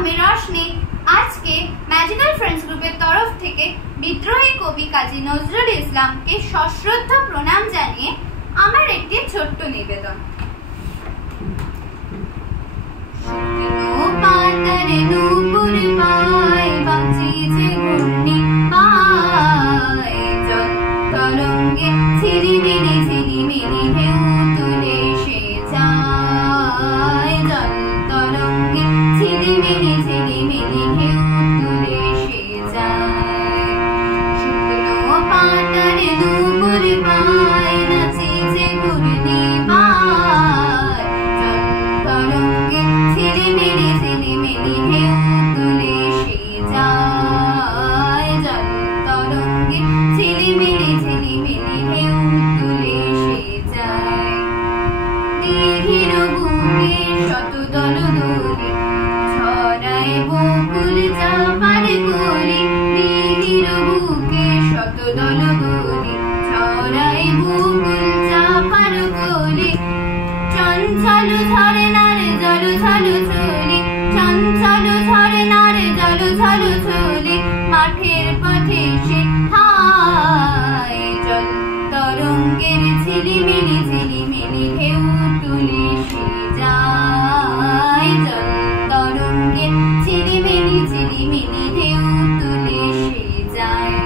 আমি রশনি। আজকে magical friends গ্রুপের তরফ থেকে বিদ্রোহী কবি কাজী নজরুল ইসলামকে সশ্রদ্ধ প্রণাম জানিয়ে আমার একটি ছোট্ট নিবেদন। শুকনো পাতার নূপুর পায় বাঁচিয়েছে ঘূর্ণি পায়, জল তরঙ্গে ঝিলিমিলি ঝিলিমিলি ঢেউ তুলে সে যায়, জল তরঙ্গে ঝিলিমিলি ঝিলিমিলি ঢেউ তুলে সে যায়। শুকনো পাতার নূপুর পায় নাচিছে ঘূর্ণি পায়, জল তরঙ্গে ঝিলিমিলি ঝিলিমিলি ঢেউ তুলে সে যায়, জল তরঙ্গে ঝিলিমিলি ঝিলিমিলি ঢেউ তুলে সে যায়। দিঘির বুকে শত দলদলি ছড়ায় বকুল চাপার কলি, দিঘির বুকে শত দলদলি ছড়ায় বকুল চাপার কলি, চঞ্চল ঝরে নারে জল ঝালু ঝলি, চঞ্চল ঝরে নারে জল ঝালু ঝলি, মাঠের পথে সে হায়, জল তরঙ্গের ঝিলিমিলি ঝিলিমিলি ঢেউ তুলে সে যায়, জল তরঙ্গের ঝিলিমিলি ঝিলিমিলি ঢেউ তুলে সে যায়।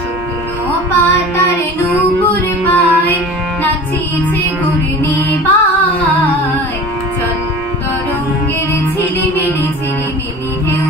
শুকনো পাতার নূপুর পায় নাচিছে ঘূর্ণি পায়, জল তরঙ্গের ঝিলিমিলি ঝিলিমিলি ঢেউ